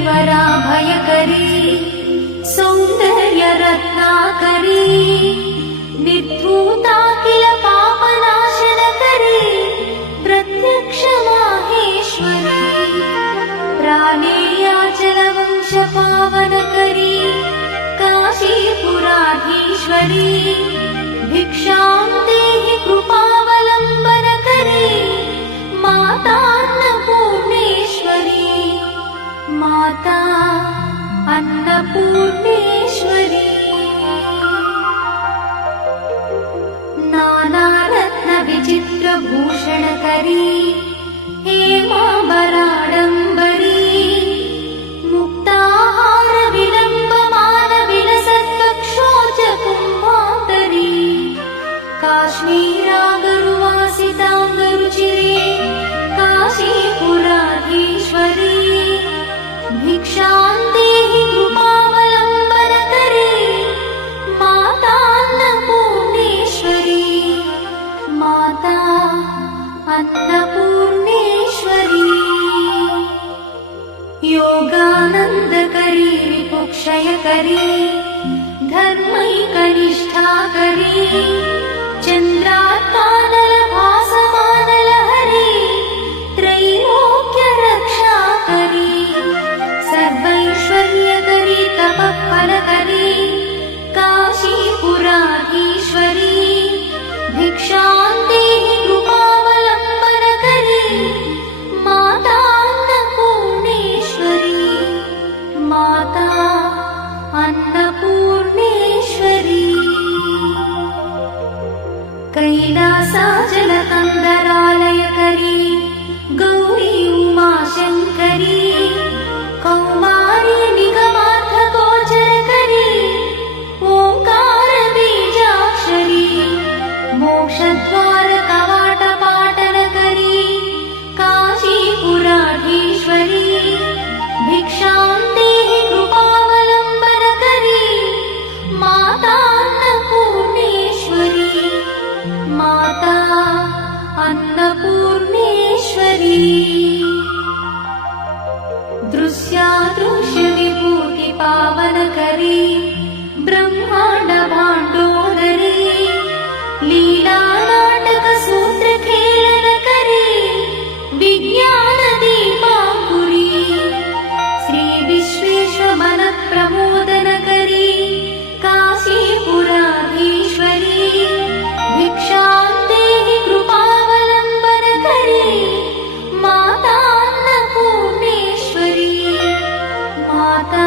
करीवरा भयकरी सौंदर्य रत्नाकरी निर्धूता किल पापनाशनकरी प्रत्यक्ष माहेश्वरी प्राणेयाचलवंश पावनकरी काशीपुराधीश्वरी भिक्षां देहि कृपावलम्बनकरी मातान्नपूर्णेश्वरी माता अन्नपूर्णेश्वरी नानारत्न विचित्रभूषणकरी हेमाम्बराडम्बरी मुक्ताहार विलम्बमान विलसत्कक्षोच कुम्भान्तरी काश्मीरागरुवासिताङ्गरुचिरे काशीपुराधीश्वरी भिक्षां देहि कृपावलम्बनकरी मातान्नपूर्णेश्वरी माता अन्नपूर्णेश्वरी योगानन्दकरी विपुक्षयकरी धर्मैकनिष्ठाकरी चन्द्रात्मानलभासमानलहरी त्रैलोक्यरक्षाकरी सर्वैश्वर्यकरी तपःफलकरी काशीपुराधीश्वरी भिक्षां देहि कृपावलम्बनकरी मातान्नपूर्णेश्वरी माता अन्नपूर्णेश्वरी कैलासाचलकन्दरालयकरी गौरी उमाशङ्करी कौमारी निगमार्थगोचरकरी ओङ्कारबीजाक्षरी मोक्षद्वारकवाटपाटनकरी काशीपुराधीश्वरी भिक्षां देहि कृपावलम्बनकरी मातान्नपूर्णेश्वरी माता अन्नपूर्णेश्वरी दृश्यादृश्यविभूतिपावनकरी ब्रह्माण्डभाण्डोदरी लीलानाटकसूत्रखेलनकरी विज्ञानदीपाङ्कुरी श्रीविश्वेश्वरमनःप्रमोदनकरी काशीपुराधीश्वरी भिक्षां देहि कृपावलम्बनकरी मातान्नपूर्णेश्वरी माता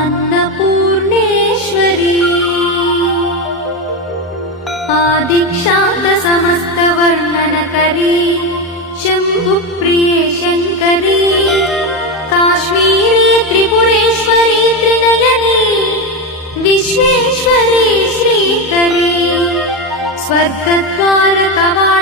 अन्नपूर्णेश्वरी आदिक्षान्तसमस्तवर्णनकरी शम्भुप्रिये शङ्करी काश्मीरी त्रिपुरेश्वरी त्रिनयनी विश्वेश्वरी श्रीकरी स्वर्गद्वारकवाटपाटनकरी